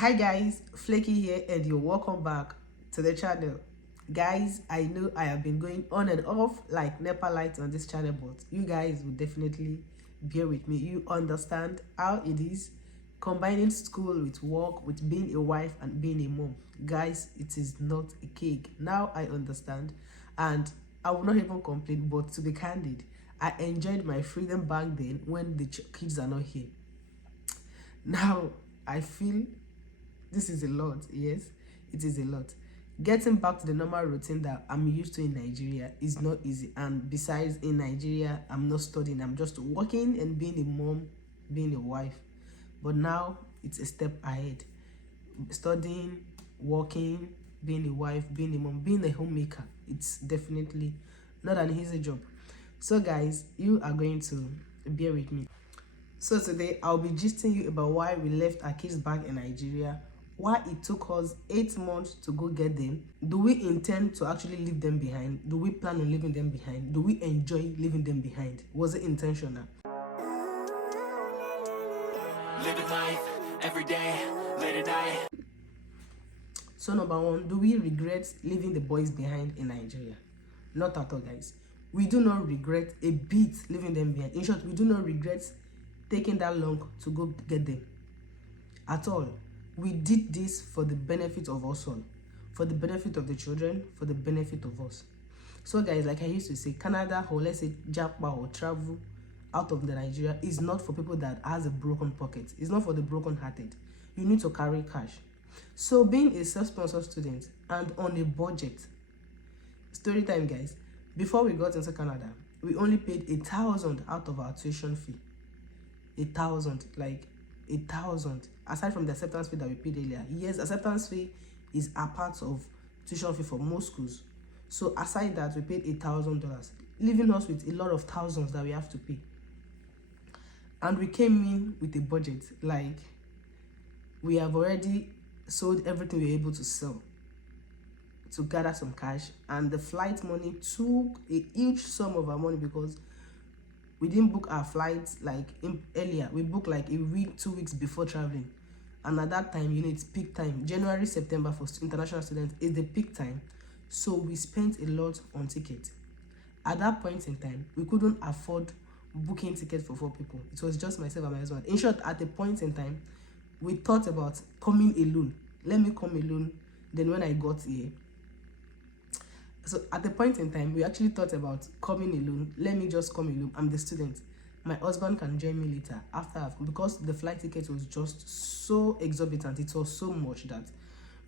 Hi guys, Flaky here and you're welcome back to the channel. Guys, I know I have been going on and off like NEPA lights on this channel, but you guys will definitely bear with me. You understand how it is combining school with work, with being a wife and being a mom. Guys, it is not a cake. Now I understand, and I will not even complain, but to be candid, I enjoyed my freedom back then when the kids are not here. Now I feel this is a lot. Yes, it is a lot. Getting back to the normal routine that I'm used to in Nigeria is not easy, and besides, in Nigeria I'm not studying, I'm just working and being a mom, being a wife. But now it's a step ahead: studying, working, being a wife, being a mom, being a homemaker. It's definitely not an easy job. So guys, you are going to bear with me. So today I'll be gisting you about why we left our kids back in Nigeria, why it took us 8 months to go get them. Do we intend to actually leave them behind? Do we plan on leaving them behind? Do we enjoy leaving them behind? Was it intentional? Living life every day, late at night. So number one, do we regret leaving the boys behind in Nigeria? Not at all, guys. We do not regret a bit leaving them behind. In short, we do not regret taking that long to go get them at all. We did this for the benefit of us all, for the benefit of the children, for the benefit of us. So guys, like I used to say, Canada, or let's say Japan, or travel out of the Nigeria is not for people that has a broken pocket. It's not for the broken hearted. You need to carry cash. So being a self-sponsored student and on a budget, story time guys, before we got into Canada, we only paid 1,000 out of our tuition fee. 1,000, like 1,000, aside from the acceptance fee that we paid earlier. Yes, acceptance fee is a part of tuition fee for most schools. So aside that, we paid $1,000, leaving us with a lot of thousands that we have to pay. And we came in with a budget, like we have already sold everything we were able to sell to gather some cash, and the flight money took a huge sum of our money because we didn't book our flights like earlier. We booked like a week, 2 weeks before traveling. And at that time, you know, it's peak time. January, September for international students is the peak time. So we spent a lot on tickets. At that point in time, we couldn't afford booking tickets for 4 people. It was just myself and my husband. In short, at a point in time, we thought about coming alone. Let me come alone. Then when I got here, so at the point in time, we actually thought about coming alone. Let me just come alone. I'm the student. My husband can join me later after because the flight ticket was just so exorbitant. It was so much that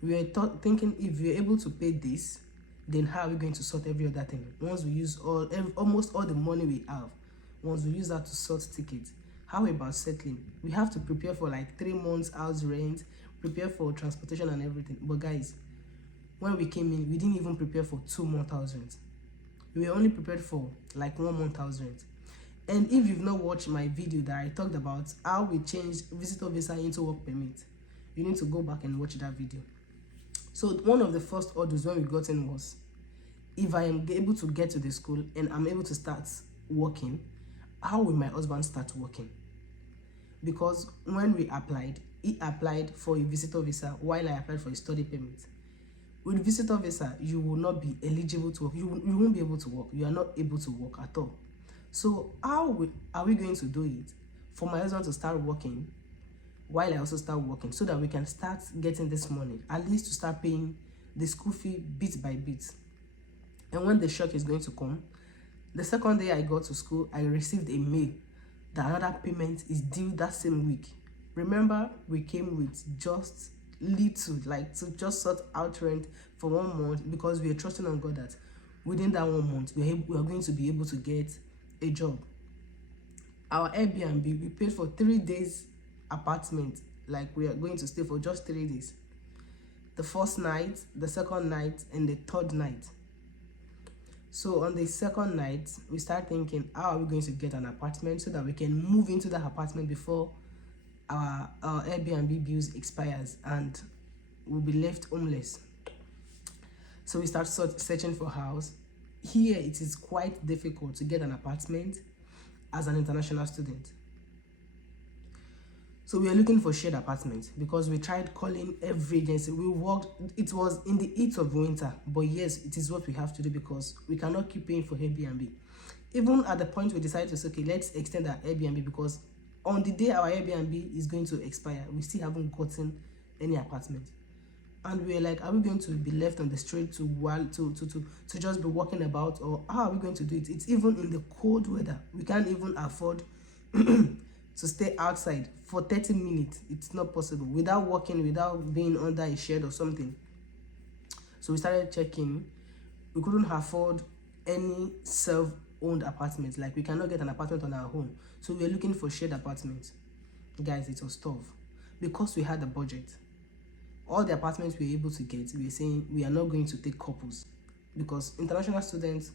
we were thinking, if we're able to pay this, then how are we going to sort every other thing? Once we use almost all the money we have, once we use that to sort tickets, how about settling? We have to prepare for like 3 months house rent, prepare for transportation and everything. But guys, when we came in, we didn't even prepare for 2 months house rent. We were only prepared for like 1 month house rent. And if you've not watched my video that I talked about how we changed visitor visa into work permit, you need to go back and watch that video. So one of the first orders when we got in was, if I am able to get to the school and I'm able to start working, how will my husband start working? Because when we applied, he applied for a visitor visa while I applied for a study permit. With visitor visa, you will not be eligible to work. You won't be able to work. You are not able to work at all. So how are we going to do it for my husband to start working while I also start working, so that we can start getting this money, at least to start paying the school fee bit by bit? And when the shock is going to come, the second day I got to school, I received a mail that another payment is due that same week. Remember, we came with just little, like to just sort out rent for 1 month, because we are trusting on God that within that 1 month we are going to be able to get a job. Our Airbnb, we paid for 3 days apartment, like we are going to stay for just 3 days. The first night, the second night, and the third night. So on the second night, we start thinking, how are we going to get an apartment so that we can move into that apartment before our Airbnb bills expires and we'll be left homeless. So we start searching for a house. Here it is quite difficult to get an apartment as an international student. So we are looking for shared apartments because we tried calling every agency. We worked, it was in the heat of winter, but yes, it is what we have to do because we cannot keep paying for Airbnb. Even at the point we decided to say, okay, let's extend our Airbnb, because on the day our Airbnb is going to expire, we still haven't gotten any apartment. And we're like, are we going to be left on the street to just be walking about, or how are we going to do it? It's even in the cold weather. We can't even afford to stay outside for 30 minutes. It's not possible without walking, without being under a shed or something. So we started checking. We couldn't afford any self-owned apartments. Like, we cannot get an apartment on our own. So we were looking for shared apartments. Guys, it was tough because we had a budget. All the apartments we were able to get, we were saying we are not going to take couples, because international students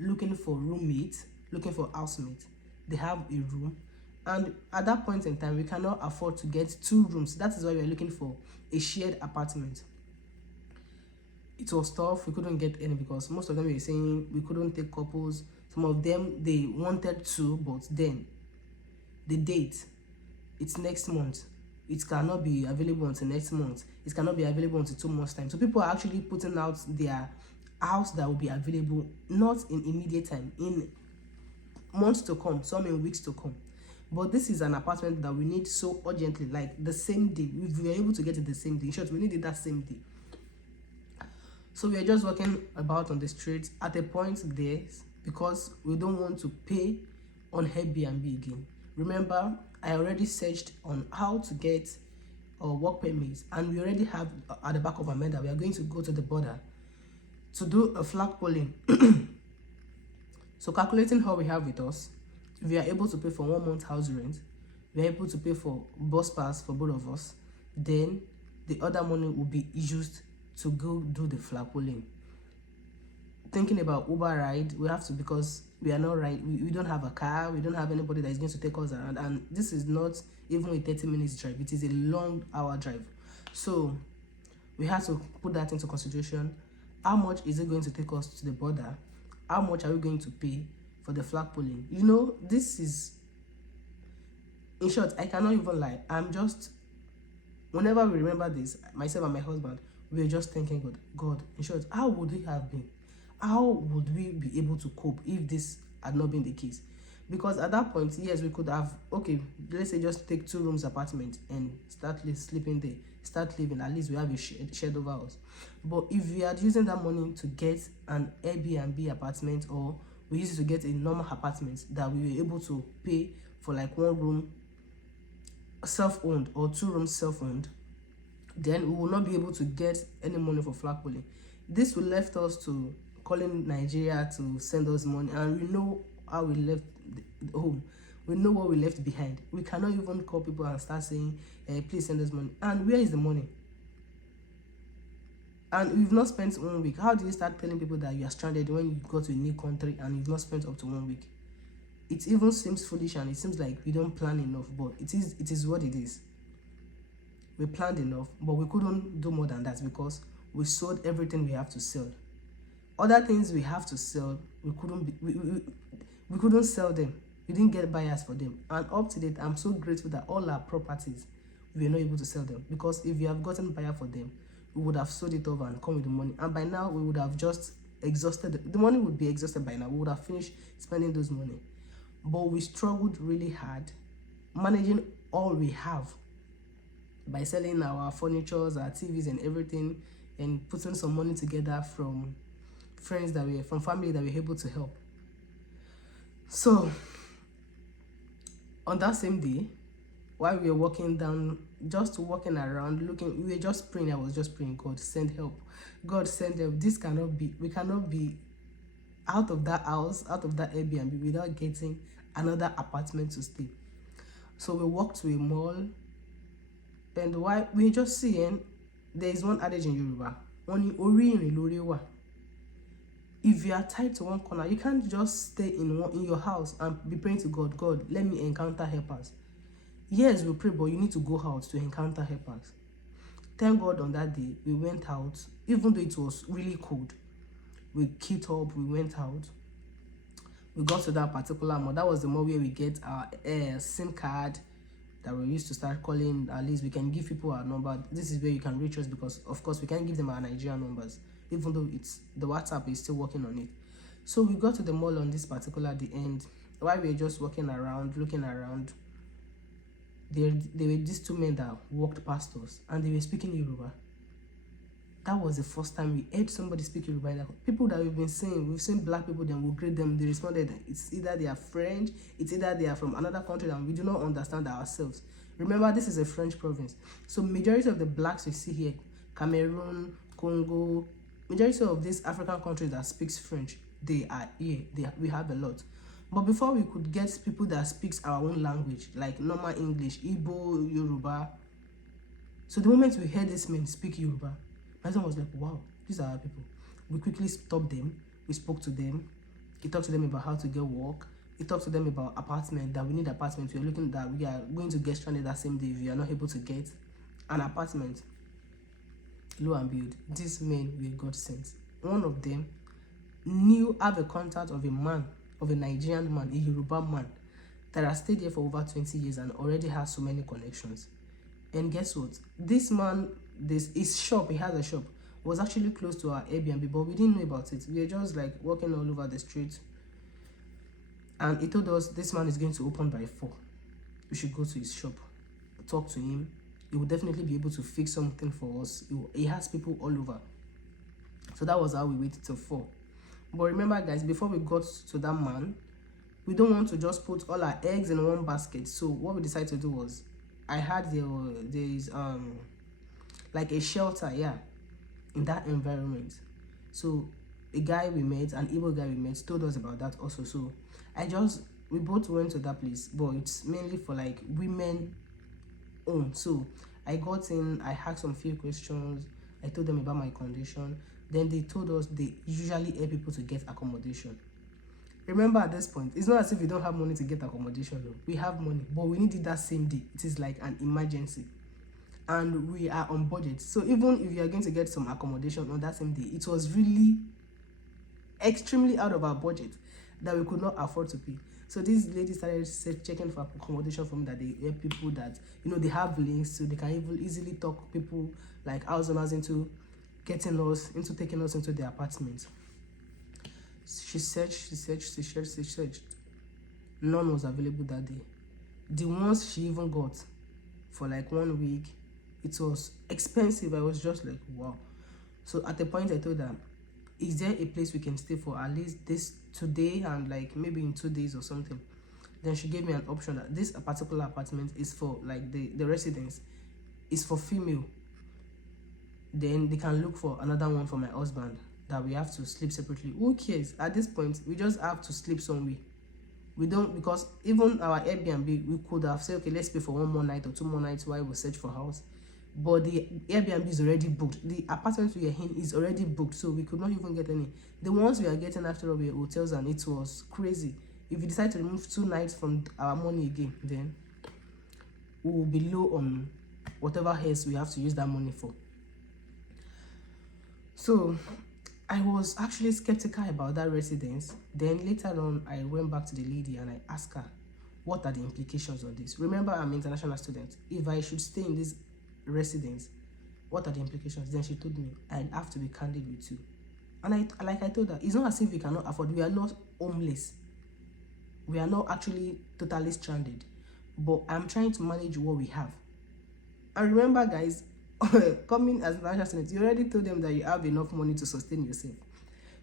looking for roommates, looking for housemates, they have a room, and at that point in time we cannot afford to get 2 rooms. That is why we are looking for a shared apartment. It was tough. We couldn't get any because most of them were saying we couldn't take couples. Some of them, they wanted to, but then the date, it's next month. It cannot be available until next month. It cannot be available until 2 months time. So people are actually putting out their house that will be available not in immediate time, in months to come, some in weeks to come. But this is an apartment that we need so urgently, like the same day. If we are able to get it the same day, in short, we need it that same day. So we are just walking about on the streets at a point there, because we don't want to pay on Airbnb again. Remember, I already searched on how to get work permits, and we already have at the back of our mind that we are going to go to the border to do a flag polling. So calculating how we have with us, we are able to pay for 1 month house rent, we are able to pay for bus pass for both of us, then the other money will be used to go do the flag polling. Thinking about Uber ride, we have to, because we are not right, we don't have a car, we don't have anybody that is going to take us around, and this is not even a 30 minutes drive, it is a long hour drive. So we have to put that into consideration. How much is it going to take us to the border? How much are we going to pay for the flag polling? You know, this is, in short, I cannot even lie, I'm just, whenever we remember this, myself and my husband, we were just thinking, God, in short, how would we have been? How would we be able to cope if this had not been the case? Because at that point, yes, we could have, okay, let's say just take 2 rooms apartment and start sleeping there, start living, at least we have a shed over us. But if we are using that money to get an Airbnb apartment, or we use it to get a normal apartment that we were able to pay for, like 1 room self-owned or 2 rooms self-owned, then we will not be able to get any money for flag polling. This will left us to calling Nigeria to send us money, and we know how we left home. We know what we left behind. We cannot even call people and start saying, please send us money. And where is the money? And we've not spent 1 week. How do you start telling people that you are stranded when you go to a new country and you've not spent up to 1 week? It even seems foolish, and it seems like we don't plan enough, but it is what it is. We planned enough, but we couldn't do more than that because we sold everything we have to sell. Other things we have to sell, we couldn't sell them. We didn't get buyers for them. And up to date, I'm so grateful that all our properties, we were not able to sell them, because if we have gotten buyer for them, we would have sold it over and come with the money. And by now, we would have just exhausted, the money would be exhausted by now. We would have finished spending those money. But we struggled really hard managing all we have by selling our furnitures, our TVs and everything, and putting some money together from friends that we, from family that we're able to help. So on that same day, while we were walking down, just walking around, looking, we were just praying. I was just praying, God, send help. God, send help. This cannot be, we cannot be out of that house, out of that Airbnb without getting another apartment to stay. So we walked to a mall, and while we were just seeing, there is one adage in Yoruba, "Oni ori irin lori wa." If you are tied to one corner, you can't just stay in your house and be praying to God, God, let me encounter helpers. Yes, we pray, but you need to go out to encounter helpers. Thank God on that day, we went out, even though it was really cold. We kit up, we went out. We got to that particular mall. That was the mall where we get our SIM card, that we used to start calling. At least we can give people our number. This is where you can reach us, because of course we can't give them our Nigerian numbers, even though it's the WhatsApp is still working on it. So we got to the mall on this particular the end. While we were just walking around, looking around, there were these two men that walked past us, and they were speaking Yoruba. That was the first time we heard somebody speak Yoruba. People that we've seen black people, then we'll grade them. They responded, it's either they are French, it's either they are from another country that we do not understand ourselves. Remember, this is a French province. So majority of the blacks we see here, Cameroon, Congo, majority of these African countries that speaks French, they are here. We have a lot. But before we could get people that speaks our own language, like normal English, Igbo, Yoruba. So the moment we heard this man speak Yoruba, my son was like, wow, these are our people. We quickly stopped them. We spoke to them. He talked to them about how to get work. He talked to them about apartment, that we need apartment. We are looking that we are going to get stranded that same day if we are not able to get an apartment. Lo and behold, these men were God sent. One of them have a contact of a man, of a Nigerian man, a Yoruba man, that has stayed here for over 20 years and already has so many connections. And guess what? This man, his shop, he has a shop, was actually close to our Airbnb, but we didn't know about it. We were just like walking all over the street, and he told us this man is going to open by 4. We should go to his shop, talk to him. He will definitely be able to fix something for us. He has people all over. So that was how we waited till 4. But remember, guys, before we got to that man, we don't want to just put all our eggs in one basket. So what we decided to do was, I had there's like a shelter, in that environment. So a guy we met, an Igbo guy we met, told us about that also. So we both went to that place, but it's mainly for like women owned. So I got in, I asked some few questions, I told them about my condition. Then they told us they usually help people to get accommodation. Remember, at this point, it's not as if we don't have money to get accommodation. No. We have money, but we need it that same day. It is like an emergency. And we are on budget. So even if you are going to get some accommodation on that same day, it was really extremely out of our budget that we could not afford to pay. So these ladies started checking for accommodation from that they help people that, they have links, so they can easily talk people like house owners into taking us into their apartment. She searched. None was available that day. The ones she even got for like 1 week, it was expensive. I was just like, wow. So at the point I told her, is there a place we can stay for at least this today and like maybe in 2 days or something? Then she gave me an option that this particular apartment is for like the residence is for female. Then they can look for another one for my husband that we have to sleep separately. Who cares? At this point, we just have to sleep somewhere. We don't, because even our Airbnb, we could have said, okay, let's pay for 1 more night or 2 more nights while we search for house. But the Airbnb is already booked. The apartment we are in is already booked, so we could not even get any. The ones we are getting after all were hotels, and it was crazy. If we decide to remove 2 nights from our money again, then we will be low on whatever else we have to use that money for. So I was actually skeptical about that residence. Then later on, I went back to the lady and I asked her, what are the implications of this? Remember, I'm an international student. If I should stay in this residence, what are the implications? Then she told me, I have to be candid with you. And I told her, it's not as if we cannot afford. We are not homeless. We are not actually totally stranded. But I'm trying to manage what we have. And remember, guys, coming as an international student, you already told them that you have enough money to sustain yourself.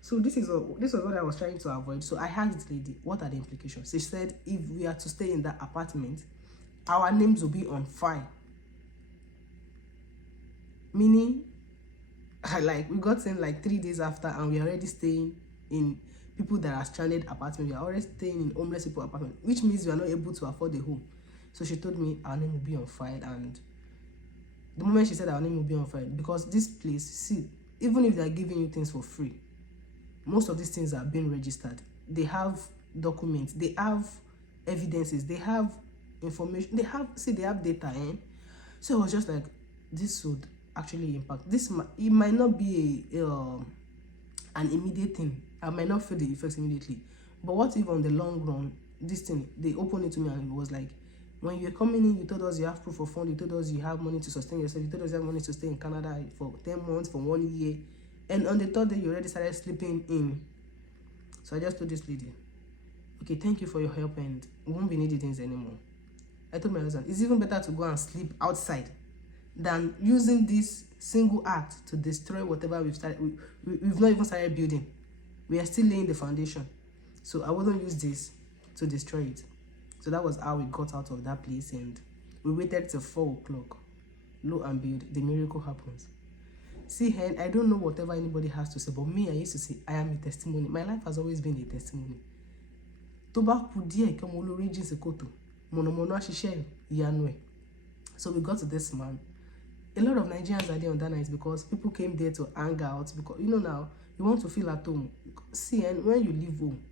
So this was what I was trying to avoid. So I asked the lady, what are the implications? She said, if we are to stay in that apartment, our names will be on file. Meaning, like, we got in like 3 days after, and we are already staying in people that are stranded apartment. We are already staying in homeless people apartment, which means we are not able to afford a home. So she told me our name will be on file, and the moment she said our name will be on file, because this place, see, even if they are giving you things for free, most of these things are being registered. They have documents, they have evidences, they have information, they have data. So I was just like, this would actually impact. It might not be an immediate thing. I might not feel the effects immediately. But what if on the long run, this thing, they opened it to me and it was like, When you're coming in, you told us you have proof of fund, you told us you have money to sustain yourself, you told us you have money to stay in Canada for 10 months, for 1 year, and on the third day, you already started sleeping in. So I just told this lady, okay, thank you for your help, and we won't be needing things anymore. I told my husband, it's even better to go and sleep outside than using this single act to destroy whatever we've started. We've not even started building. We are still laying the foundation. So I wouldn't use this to destroy it. So that was how we got out of that place, and we waited till 4 o'clock. Lo and behold, the miracle happens. See, hen, I don't know whatever anybody has to say, but me, I used to say, I am a testimony. My life has always been a testimony. So we got to this man. A lot of Nigerians are there on that night because people came there to hang out, because you know now you want to feel at home. See, and when you leave home,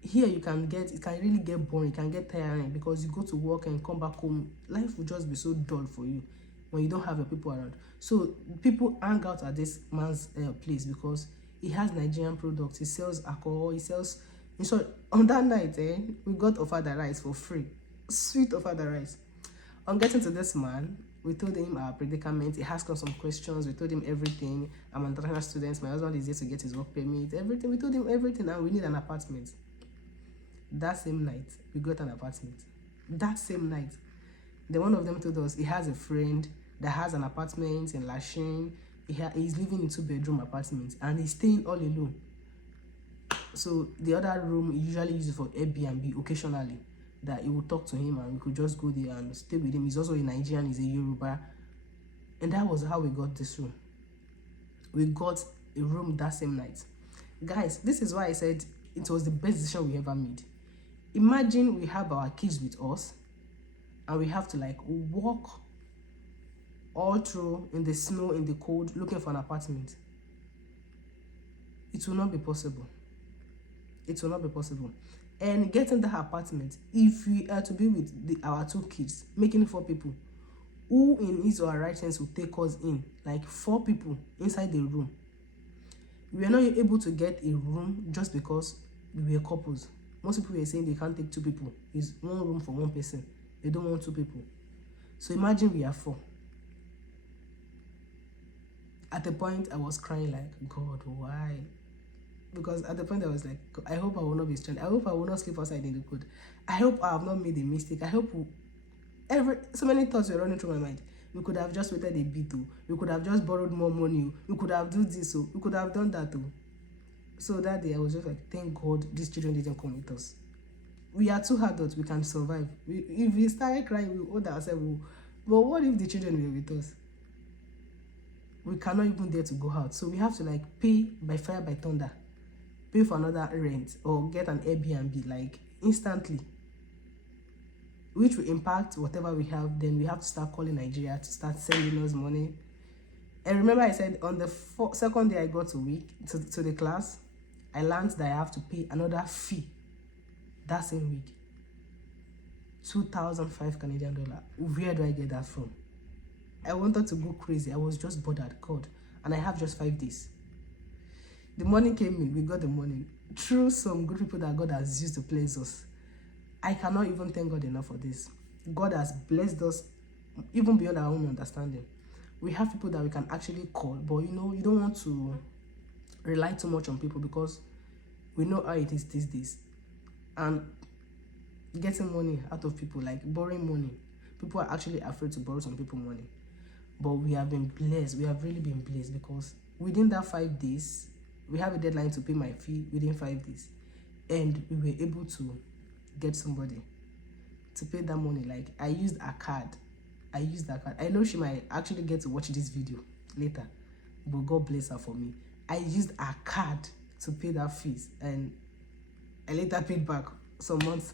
here it can really get boring, it can get tiring, because you go to work and come back home, life will just be so dull for you when you don't have your people around. So people hang out at this man's place because he has Nigerian products, he sells alcohol, he sells. So on that night, we got offered the rice for free, sweet offered the rice. On getting to this man, we told him our predicament. He asked us some questions. We told him everything. I'm an international student. My husband is there to get his work permit. Everything. We told him everything, and we need an apartment. That same night, we got an apartment. That same night, then one of them told us he has a friend that has an apartment in Lachine. He's living in 2-bedroom apartment, and he's staying all alone. So the other room, he usually uses for Airbnb occasionally, that he would talk to him and we could just go there and stay with him. He's also a Nigerian, he's a Yoruba. And that was how we got this room. We got a room that same night. Guys, this is why I said it was the best decision we ever made. Imagine we have our kids with us and we have to like walk all through in the snow, in the cold, looking for an apartment. It will not be possible. It will not be possible. And getting that apartment, if we are to be with our 2 kids, making it 4 people, who in his or her right sense will take us in, like 4 people inside the room. We are not able to get a room just because we were couples. Most people were saying they can't take 2 people. It's 1 room for 1 person. They don't want 2 people. So imagine we are 4. At the point, I was crying like, God, why? Because at the point I was like, I hope I will not be stranded. I hope I will not sleep outside in the cold. I hope I have not made a mistake. I hope so many thoughts were running through my mind. We could have just waited a bit too. We could have just borrowed more money. We could have done this. We could have done that too. So that day I was just like, thank God these children didn't come with us. We are 2 adults. We can survive. If we started crying, we hold ourselves. But what if the children were with us? We cannot even dare to go out. So we have to like pay by fire by thunder. Pay for another rent or get an Airbnb like instantly, which will impact whatever we have. Then we have to start calling Nigeria to start sending us money. And remember I said on the second day I got to the class, I learned that I have to pay another fee that same week. 2,005 Canadian dollar. Where do I get that from? I wanted to go crazy. I was just bothered, God, and I have just 5 days. The money came in, we got the money through some good people that God has used to place us. I cannot even thank God enough for this. God has blessed us even beyond our own understanding. We have people that we can actually call, but you know, you don't want to rely too much on people because we know how it is these days. And getting money out of people, like borrowing money, people are actually afraid to borrow some people money. But we have been blessed. We have really been blessed because within that 5 days, we have a deadline to pay my fee within 5 days. And we were able to get somebody to pay that money. Like, I used a card. I know she might actually get to watch this video later, but God bless her for me. I used a card to pay that fees, and I later paid back some months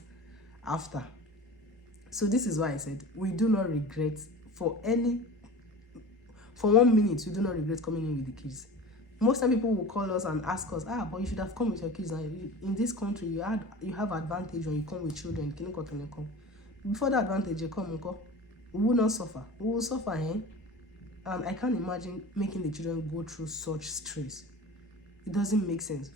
after. So this is why I said we do not regret for 1 minute. We do not regret coming in with the kids. Most time people will call us and ask us, but you should have come with your kids. In this country, you have advantage when you come with children. Can you come? Before the advantage, you come. We will not suffer. We will suffer, And I can't imagine making the children go through such stress. It doesn't make sense.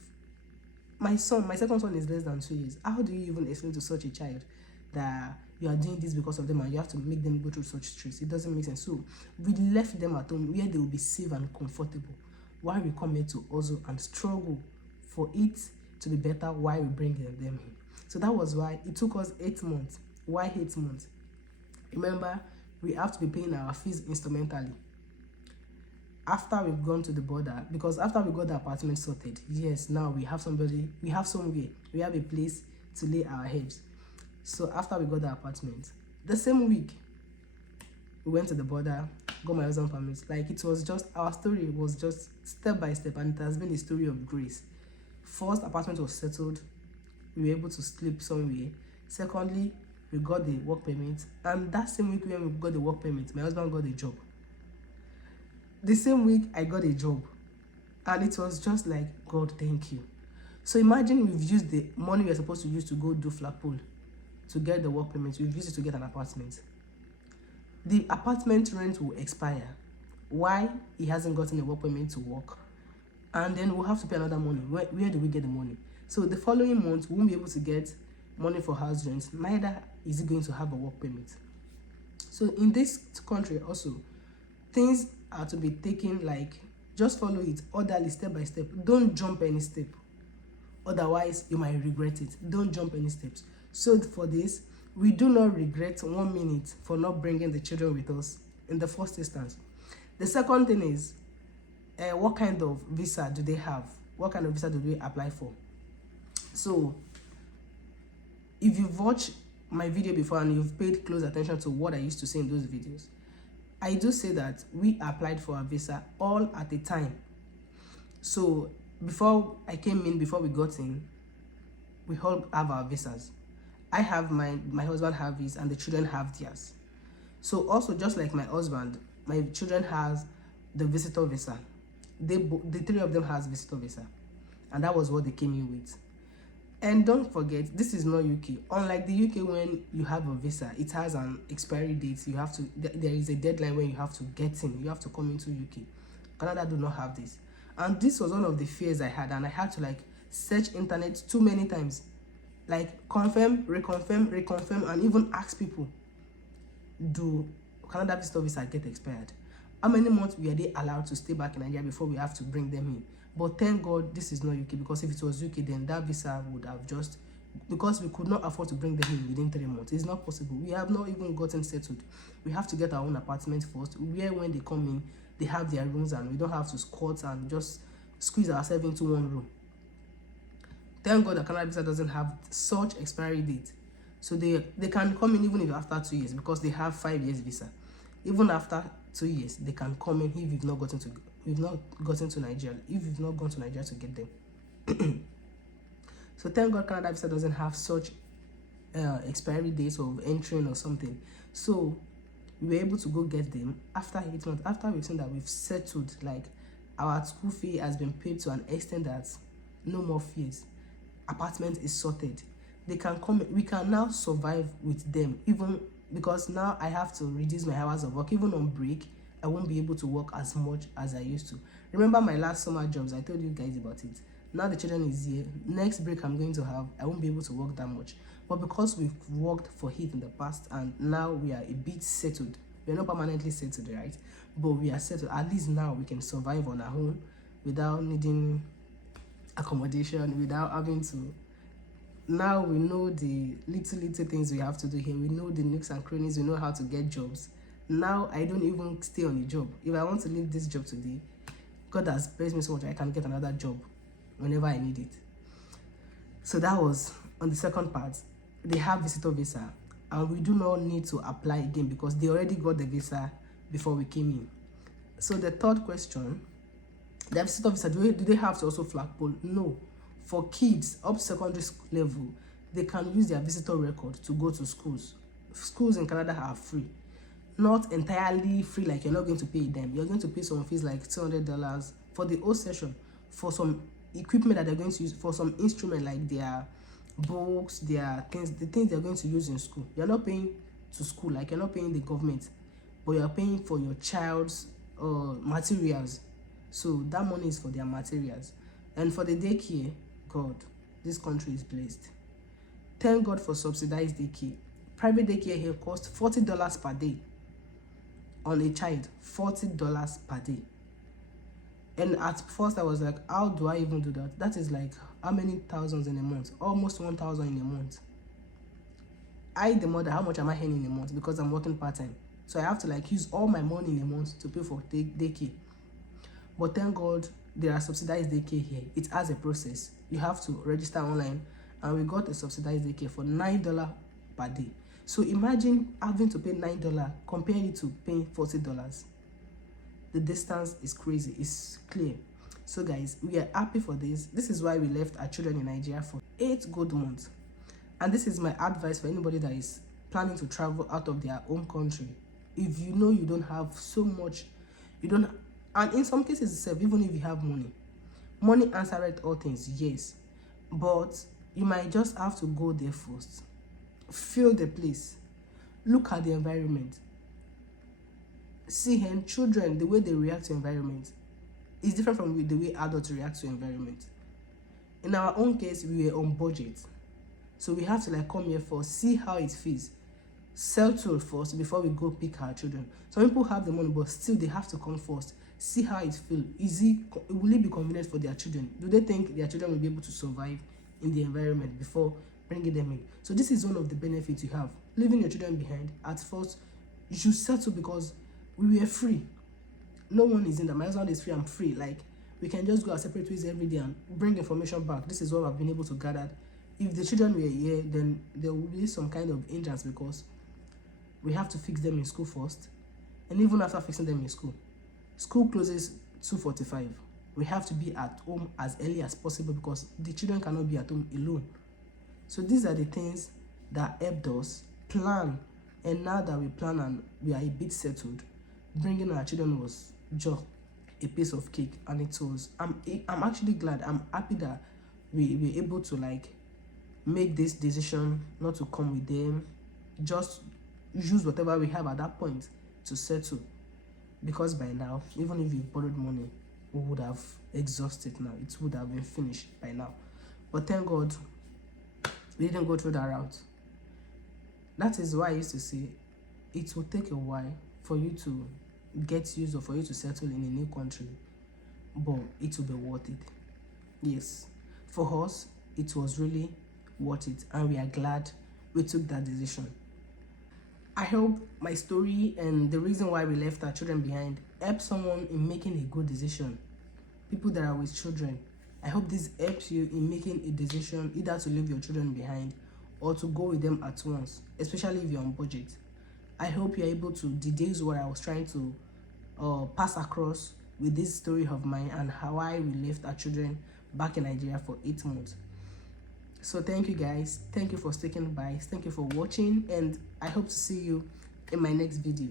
My second son is less than 2 years. How do you even explain to such a child that you are doing this because of them and you have to make them go through such stress. It doesn't make sense. So we left them at home where they will be safe and comfortable, while we come here to hustle and struggle for it to be better while we bring them in. So that was why it took us 8 months. Why 8 months? Remember, we have to be paying our fees instrumentally after we've gone to the border, because after we got the apartment sorted, yes, now we have somebody, we have somewhere, we have a place to lay our heads. So after we got the apartment, the same week we went to the border, got my husband permit. Like, it was just, our story was just step by step, and it has been a story of grace. First, apartment was settled, we were able to sleep somewhere. Secondly, we got the work permit, and that same week when we got the work permit, my husband got a job. The same week I got a job, and it was just like, God, thank you. So imagine we've used the money we're supposed to use to go do flagpole to get the work permit, we've used it to get an apartment. The apartment rent will expire. Why? He hasn't gotten a work permit to work, and then we'll have to pay another money. Where do we get the money? So the following month we won't be able to get money for house rent, neither is he going to have a work permit. So in this country also, things are to be taken, like, just follow it orderly, step by step. Don't jump any step, otherwise you might regret it. Don't jump any steps. So for this, we do not regret 1 minute for not bringing the children with us in the first instance. The second thing is, what kind of visa do they have? What kind of visa do they apply for? So if you've watched my video before and you've paid close attention to what I used to say in those videos, I do say that we applied for a visa all at a time. So before I came in, before we got in, we all have our visas. I have mine, my husband have his, and the children have theirs. So also, just like my husband, my children has the visitor visa. The 3 of them has visitor visa, and that was what they came in with. And don't forget, this is not UK. Unlike the UK, when you have a visa, it has an expiry date. You have to, there is a deadline when you have to get in. You have to come into UK. Canada do not have this. And this was one of the fears I had, and I had to, like, search internet too many times. Like, confirm, reconfirm, and even ask people, do Canada visitor visa get expired? How many months were they allowed to stay back in Nigeria before we have to bring them in? But thank God this is not UK, because if it was UK, then that visa would have just, because we could not afford to bring them in within 3 months. It's not possible. We have not even gotten settled. We have to get our own apartment first, where when they come in, they have their rooms, and we don't have to squat and just squeeze ourselves into one room. Thank God that Canada visa doesn't have such expiry date. So they can come in even if after 2 years, because they have 5 years visa. Even after 2 years, they can come in if we've not gotten to Nigeria, if we've not gone to Nigeria to get them. So thank God Canada visa doesn't have such expiry dates of entering or something. So we were able to go get them after 8 months, after we've seen that we've settled, like, our school fee has been paid to an extent that no more fees, apartment is sorted, they can come. We can now survive with them, even because now I have to reduce my hours of work. Even on break, I won't be able to work as much as I used to. Remember my last summer jobs, I told you guys about it. Now the children is here, next break I'm going to have, I won't be able to work that much. But because we've worked for it in the past, and now we are a bit settled, we're not permanently settled, right? But we are settled. At least now we can survive on our own without needing accommodation, without having to. Now we know the little things we have to do here. We know the nooks and crannies. We know how to get jobs. Now I don't even stay on a job. If I want to leave this job today, God has blessed me so much, I can get another job whenever I need it. So that was on the second part. They have visitor visa, and we do not need to apply again because they already got the visa before we came in. So the third question, the visitor visa, do they have to also flagpole? No. For kids up to secondary school level, they can use their visitor record to go to schools. Schools in Canada are free. Not entirely free, like you're not going to pay them. You're going to pay some fees like $200 for the whole session, for some equipment that they're going to use, for some instrument like their books, their things, the things they're going to use in school. You're not paying to school, like you're not paying the government, but you're paying for your child's materials. So that money is for their materials. And for the daycare, God, this country is blessed. Thank God for subsidized daycare. Private daycare here costs $40 per day on a child. $40 per day. And at first I was like, how do I even do that? That is like how many thousands in a month? Almost 1,000 in a month. The mother, how much am I earning in a month? Because I'm working part-time. So I have to like use all my money in a month to pay for daycare. But thank God there are subsidized daycare here. It has a process. You have to register online, and we got a subsidized daycare for $9 per day. So imagine having to pay $9 compared to paying $40. The distance is crazy. It's clear. So guys, we are happy for this. This is why we left our children in Nigeria for 8 good months. And this is my advice for anybody that is planning to travel out of their own country. If you know you don't have so much, and in some cases itself, even if you have money answereth all things, yes, but you might just have to go there first, feel the place, look at the environment, see, and children, the way they react to environment is different from the way adults react to environment. In our own case, we were on budget, so we have to like come here first, see how it feels, settle first before we go pick our children. Some people have the money, but still they have to come first, see how it feels. Will it be convenient for their children? Do they think their children will be able to survive in the environment before bringing them in? So this is one of the benefits you have, leaving your children behind. At first you should settle, because we were free. No one is in that. My husband is free, I'm free. Like, we can just go our separate ways every day and bring information back. This is what I've been able to gather. If the children were here, then there will be some kind of hindrance, because we have to fix them in school first. And even after fixing them in school closes 2:45. We have to be at home as early as possible, because the children cannot be at home alone. So these are the things that helped us plan. And now that we plan and we are a bit settled, bringing our children was just a piece of cake. And it was, I'm actually glad, I'm happy that we were able to like make this decision not to come with them, just use whatever we have at that point to settle. Because by now, even if we borrowed money, we would have exhausted now. It would have been finished by now. But thank God we didn't go through that route. That is why I used to say it will take a while for you to get used or for you to settle in a new country, but it will be worth it. Yes, for us it was really worth it, and we are glad we took that decision. I hope my story and the reason why we left our children behind helps someone in making a good decision. People that are with children, I hope this helps you in making a decision, either to leave your children behind or to go with them at once, especially if you're on budget. I hope you're able to, the days where I was trying to pass across with this story of mine and how we left our children back in Nigeria for 8 months. So thank you guys, thank you for sticking by, thank you for watching, and I hope to see you in my next video.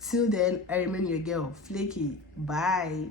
Till then, I remain your girl, Flaky. Bye.